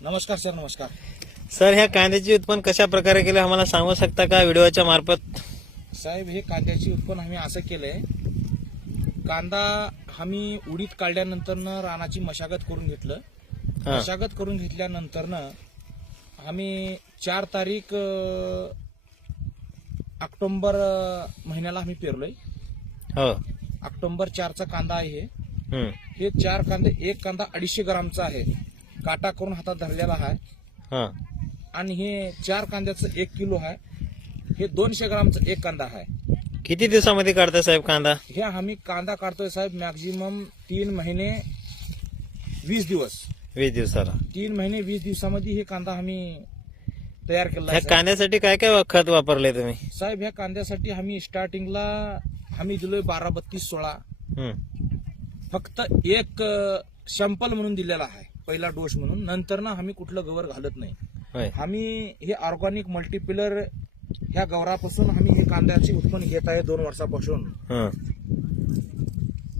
नमस्कार सर. नमस्कार सर, ह्या कांद्याचे उत्पन्न कशा प्रकारे केले आम्हाला सांगू शकता का व्हिडिओच्या मार्फत? साहेब, हे कांद्याचे उत्पन्न आम्ही असं केलंय. कांदा आम्ही उडीद काढल्यानंतर रानाची मशागत करून घेतलं. हा. मशागत करून घेतल्यानंतर आम्ही 4 तारीख ऑक्टोबर महिन्याला आम्ही पेरलोय. हो. ऑक्टोबर 4चा कांदा आहे. हम्म. हे 4 कांदे, एक कांदा 250 ग्रामचा आहे. काटा करून हातात धरलेला आहे. हा. आणि हे 4 कांद्याचं 1 किलो आहे. हे 200 ग्रामचं एक कांदा आहे. किती दिवसामध्ये काढता साहेब कांदा? हे आम्ही कांदा काढतोय साहेब मॅक्झिमम 3 महिने 20 दिवस. 20 दिवसाला. 3 महिने 20 दिवसामध्ये हे कांदा आम्ही तयार केला ह्या आहे. कांद्यासाठी काय काय खत वापरले तुम्ही? साहेब, ह्या कांद्यासाठी आम्ही स्टार्टिंगला आम्ही दिलोय 12-32-16. फक्त एक सॅम्पल म्हणून दिलेला आहे, पहिला डोस म्हणून. नंतर ना आम्ही कुठलं गवर घालत नाही. होय. आम्ही हे ऑर्गॅनिक मल्टीपिलर ह्या गवरापासून आम्ही हे कांद्याचे उत्पन्न घेत आहे 2 वर्षापासून. हा.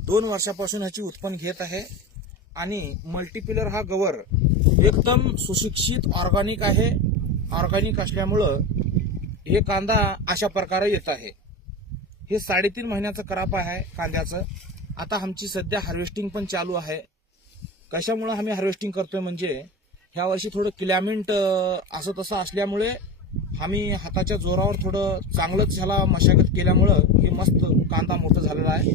2 वर्षापासून ह्याची उत्पन्न घेत आहे. आणि मल्टीपिलर हा गवर एकदम सुशिक्षित ऑर्गॅनिक आहे. ऑर्गॅनिक असल्यामुळं हे कांदा अशा प्रकारे येत आहे. हे 3.5 महिन्याचं क्रॉप आहे कांद्याचं. आता आमची सध्या हार्वेस्टिंग पण चालू आहे. कशामुळे आम्ही हार्वेस्टिंग करतोय म्हणजे ह्या वर्षी थोडं क्लायमेट असं तसं असल्यामुळे आम्ही हाताच्या जोरावर थोडं चांगलंच ह्याला मशागत केल्यामुळं हे मस्त कांदा मोठं झालेला आहे.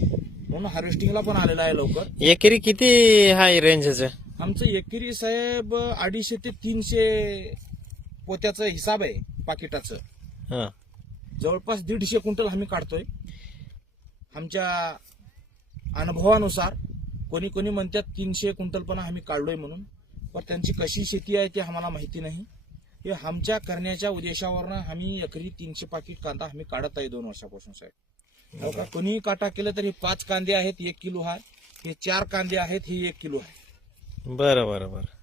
म्हणून हार्वेस्टिंगला पण आलेला आहे लवकर. एकरी किती हाय रेंजचं? आमचं एकरी साहेब 250 ते 300 पोत्याचं हिसाब आहे पाकिटाचं. हा. जवळपास 150 क्विंटल आम्ही काढतोय. आमच्या अनुभवानुसार कोणी कोणी म्हणतात 300 क्विंटल पण आम्ही काढलोय म्हणून. पण त्यांची कशी शेती आहे ते आम्हाला माहिती नाही. हे आमच्या करण्याच्या उद्देशावरनं आम्ही एकरी 300 पाकिट कांदा आम्ही काढत आहे 2 वर्षापासून साहेब. हो का? कोणीही काटा केलं तर हे 5 कांदे आहेत 1 किलो आहे. हे 4 कांदे आहेत हे 1 किलो आहे. बरं बरं बरं.